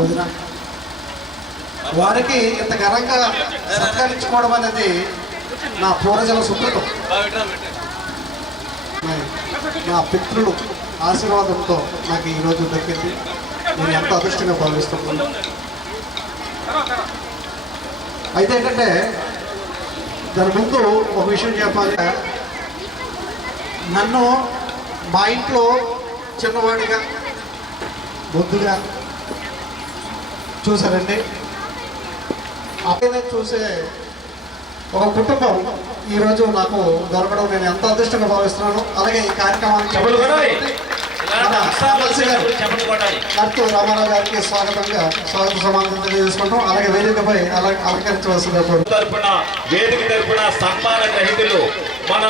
భోజన. వారికి ఇంత ఘనంగా సత్కరించుకోవడం అనేది నా పూర్వజన సుకృతం. నా- నా పితృలు ఆశీర్వాదంతో నాకు ఈరోజు దక్కింది. నేను ఎంత అదృష్టంగా భావిస్తున్నాను. అయితే ఏంటంటే దాని ముందు ఒక విషయం చెప్పాలి. నన్ను మా ఇంట్లో చిన్నవాడిగా బొద్దుగా చూసారండి అప్పుడే చూసే ఒక కుటుంబం ఈరోజు నాకు దొరకడం నేను ఎంత అదృష్టంగా భావిస్తున్నాను అలాగే ఈ కొట్టాలి నర్తు రామారావు గారికి స్వాగతంగా స్వాగత సమాధానం తెలియజేసుకుంటాం. అలాగే వేదికపై అల అలంకరించవలసిందిగా కోరుతున్నాం. తరపున వేదిక తరపున సన్మాన గ్రహీతలు మన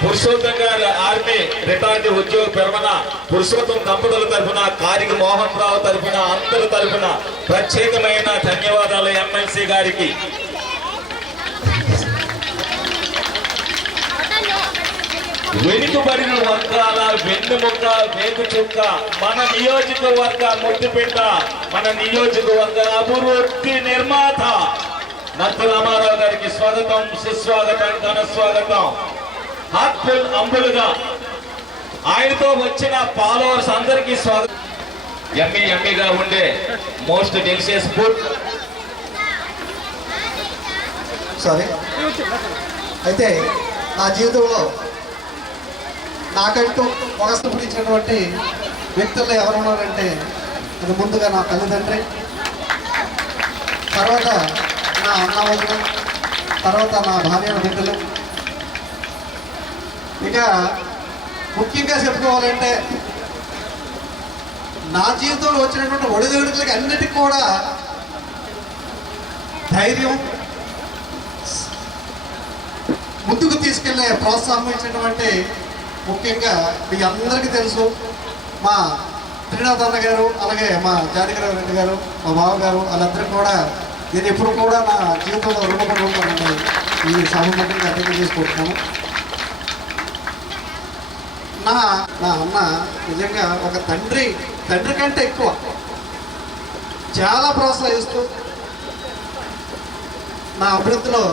పురుషోత్తం గారి ఆర్మీ రిటైర్డ్ ఉద్యోగ పెరమన పురుషోత్తం దంపతుల తరపున కారికి మోహన్ రావు తరపున అందరి తరపున ప్రత్యేకమైన ధన్యవాదాలు ఎమ్మెల్సీ గారికి. వెనుకబడిన వర్గాల వెన్నుముక్క వేగు చుక్క మన నియోజకవర్గ ముద్దుపెట్ట మన నియోజకవర్గ అభివృద్ధి నిర్మాత నత్తు రామారావు గారికి స్వాగతం సుస్వాగతం ఘన స్వాగతం హార్ట్ఫుల్ అంబులుగా ఆయనతో వచ్చిన ఫాలోవర్స్ అందరికీ స్వాగతం. ఎమ్మి ఎమ్మిగా ఉండే మోస్ట్ డెలిషియస్ ఫుడ్. సారీ అయితే నా జీవితంలో నాకంటూ పొగస్తుడిచ్చినటువంటి వ్యక్తులు ఎవరు ఉన్నారంటే అది ముందుగా నా తల్లిదండ్రి తర్వాత నా అన్న తర్వాత నా భార్య బిడ్డలు. ఇక ముఖ్యంగా చెప్పుకోవాలంటే నా జీవితంలో వచ్చినటువంటి ఒడిదుడుకులకి అన్నిటికీ కూడా ధైర్యం ముందుకు తీసుకెళ్ళే ప్రోత్సాహం ఇచ్చినటువంటి ముఖ్యంగా మీ అందరికీ తెలుసు మా త్రినాథ్ అన్న గారు అలాగే మా జానకిరావు రెడ్డి గారు మా బావ గారు వాళ్ళందరికీ కూడా నేను ఎప్పుడు కూడా నా జీవితంలో రుణపడి ఉంటానండి. ఈ సభముఖంగా అర్థం చేసుకుంటున్నాను. నా నా అన్న నిజంగా ఒక తండ్రి తండ్రి కంటే ఎక్కువ చాలా ప్రోత్సహిస్తూ నా అభివృద్ధిలో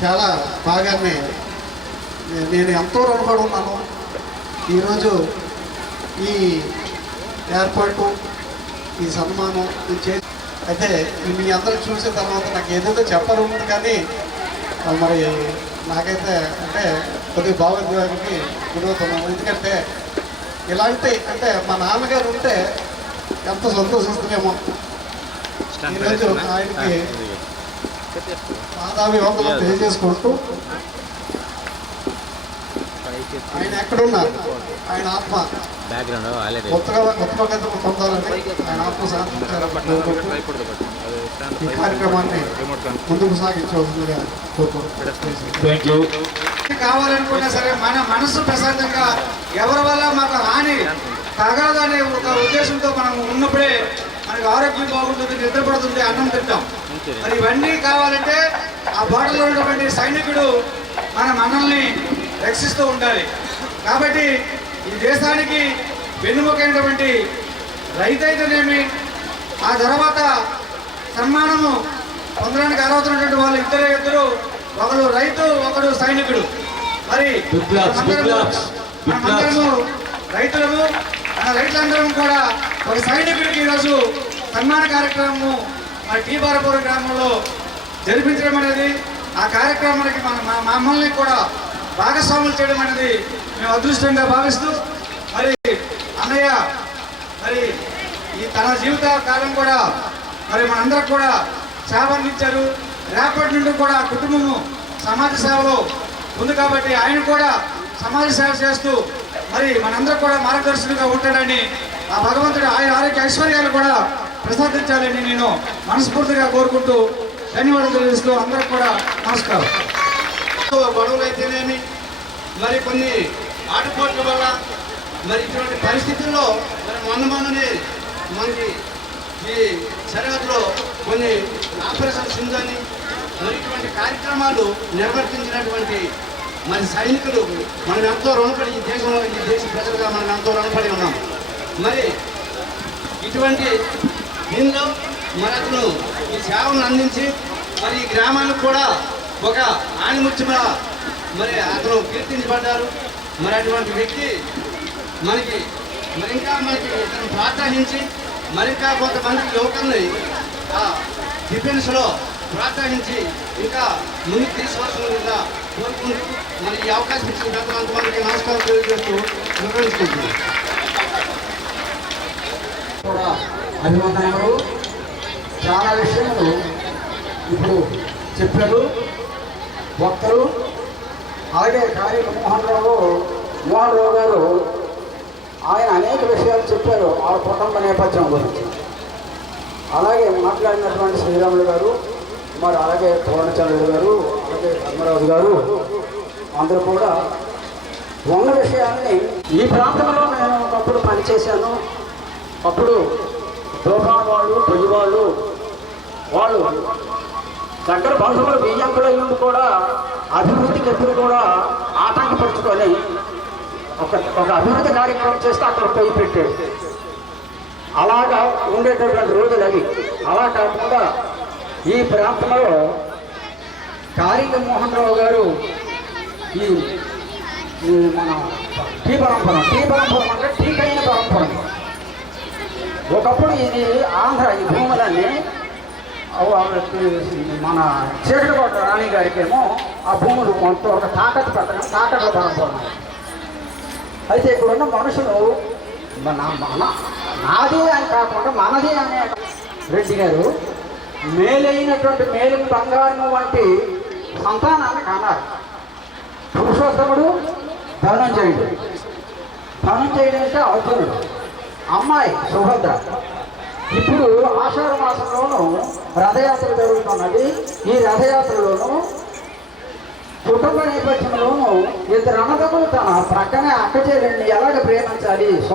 చాలా బాగానే నేను ఎంతో రుణపడి ఉన్నాను ఈరోజు ఈ ఏర్పాటు ఈ సన్మానం ఇది చే అయితే మీ అందరూ చూసిన తర్వాత నాకు ఏదేదో చెప్పాలనుంది కానీ మరి నాకైతే అంటే కొద్దిగా భావోద్వేగానికి గురవుతున్నాను ఎందుకంటే ఇలాంటి అంటే మా నాన్నగారు ఉంటే ఎంత సంతోషిస్తున్నామో ఈరోజు ఆయనకి మాదావి వందలు తెలియజేసుకుంటూ ఆయన ఎక్కడున్నారు ఆయన ఆత్మ. బ్యాక్గ్రౌండ్ కొత్తగా కొత్త పద్ధతులు పొందాలని ఆయన ఆత్మ శాంతించాలని ఈ కార్యక్రమాన్ని ముందుకు సాగించవలసిందిగా కోరుకుంటున్నాను. థ్యాంక్ యూ కావాలనుకున్నా సరే మన మనసు ప్రశాంతంగా ఎవరి వల్ల మాకు హాని తగలదనే ఒక ఉద్దేశంతో మనం ఉన్నప్పుడే మనకు ఆరోగ్యం బాగుంటుంది నిద్రపడుతుంది అన్నం తింటాం. మరి ఇవన్నీ కావాలంటే ఆ బాటలో ఉన్నటువంటి సైనికుడు మన మనల్ని రక్షిస్తూ ఉండాలి. కాబట్టి ఈ దేశానికి వెన్నుముకైనటువంటి రైతు అయితేనేమి ఆ తర్వాత సన్మానము పొందడానికి అర్హత ఉన్నటువంటి వాళ్ళు ఇద్దరు ఇద్దరు ఒకడు రైతు ఒకడు సైనికుడు. మరి మనమందరము- రైతులము మన రైతులందరం కూడా ఒక సైనికుడికి ఈరోజు సన్మాన కార్యక్రమము మన టీ బారపూర్ గ్రామంలో జరిపించడం అనేది ఆ కార్యక్రమానికి మన మా- మమ్మల్ని కూడా భాగస్వాములు చేయడం అనేది మేము అదృష్టంగా భావిస్తూ మరి అన్నయ్య మరి ఈ తన జీవిత కాలం కూడా మరి మనందరికి కూడా సేవ అందించారు. రేపటి నుండి కూడా కుటుంబము సమాజ సేవలో ఉంది కాబట్టి ఆయన కూడా సమాజ సేవ చేస్తూ మరి మనందరూ కూడా మార్గదర్శకులుగా ఉంటాడని ఆ భగవంతుడు ఆయన ఆరోగ్య ఐశ్వర్యాలు కూడా ప్రసాదించాలని నేను మనస్ఫూర్తిగా కోరుకుంటూ ధన్యవాదాలు తెలుస్తూ అందరికి కూడా నమస్కారం. గొడవలు అయితేనేమి? మరి కొన్ని ఆటపోట్ల వల్ల మరి ఇటువంటి పరిస్థితుల్లో మరి మొన్న మొన్ననే మనకి ఈ సరిహద్దులో కొన్ని ఆపరేషన్స్ ఉందని ఇటువంటి కార్యక్రమాలు నిర్వర్తించినటువంటి మన సైనికులు మనం ఎంతో రుణపడి ఈ దేశంలో ఈ దేశ ప్రజలుగా మనం ఎంతో రుణపడి ఉన్నాం. మరి ఇటువంటి దీనిలో మరి అతను ఈ సేవను అందించి మరి ఈ గ్రామానికి కూడా ఒక ఆణిముత్యమ మరి అతను కీర్తించబడ్డారు మరి అటువంటి వ్యక్తి మనకి మరి ఇంకా మనకి ఇతను ప్రోత్సహించి మరి ఇంకా కొంతమంది యువకుల్ని ఆ డిఫెన్స్లో ప్రోత్సహించి ఇంకా ముందుకు తీసుకోవాల్సిందిగా కోరుకుంటూ మరి ఈ అవకాశం ఇచ్చిన పెద్దలంతమందికి నమస్కారం తెలియజేస్తూ నిర్వహించుకుంటున్నాను కూడా అభివందనలు చాలా విషయాలు ఇప్పుడు చెప్పారు. భక్తులు అలాగే కార్యక మోహన్ రావు మోహన్ రావు గారు ఆయన అనేక విషయాలు చెప్పారు. ఆ కుటుంబ నేపథ్యం గురించి. అలాగే మాట్లాడినటువంటి శ్రీరాములు గారు మరి అలాగే పూర్ణచంద్రుడు గారు అలాగే ధర్మరాజు గారు అందరూ కూడా వంగ విషయాన్ని ఈ ప్రాంతంలో నేను ఒకప్పుడు పనిచేశాను. అప్పుడు దోపాన్ వాళ్ళు పొయ్యి వాళ్ళు వాళ్ళు దగ్గర బంధువులు బియ్యం అయ్యింది కూడా అభివృద్ధికి ఎప్పుడు కూడా ఆటంకపరుచుకొని ఒక ఒక అభివృద్ధి కార్యక్రమం చేస్తే అక్కడ పొయ్యి పెట్టాడు అలాగా ఉండేటటువంటి రోజులు అవి. అలా కాకుండా ఈ ప్రాంతంలో కారిక మోహన్ రావు గారు ఈ మన టీ పరంపరం టీ పరంపరం అంటే టీ కైన పరంపరం. ఒకప్పుడు ఇది ఆంధ్ర ఈ భూములన్నీ మన చీకటికోట రాణి గారికేమో ఆ భూములు కొంత ఒక తాకట్టు పెట్టడం తాకట్ల పరంపర. అయితే ఇప్పుడున్న మనుషులు మన మన నాది అని కాకుండా మనది అనే రెడ్డి గారు మేలైనటువంటి మేలు బంగారము వంటి సంతానాన్ని కన్నారు పురుషోత్తముడు ధర్నం చేయడం. అంటే అర్జునుడు. అమ్మాయి సుభద్ర. ఇప్పుడు ఆషాఢ మాసంలోనూ రథయాత్ర జరుగుతున్నది. ఈ రథయాత్రలోనూ కుటుంబ నేపథ్యంలోనూ ఇద్దరు అన్నదమ్ములు తన ప్రక్కనే అక్క చెల్లెల్ని ఎలాగ ప్రేమించాలి?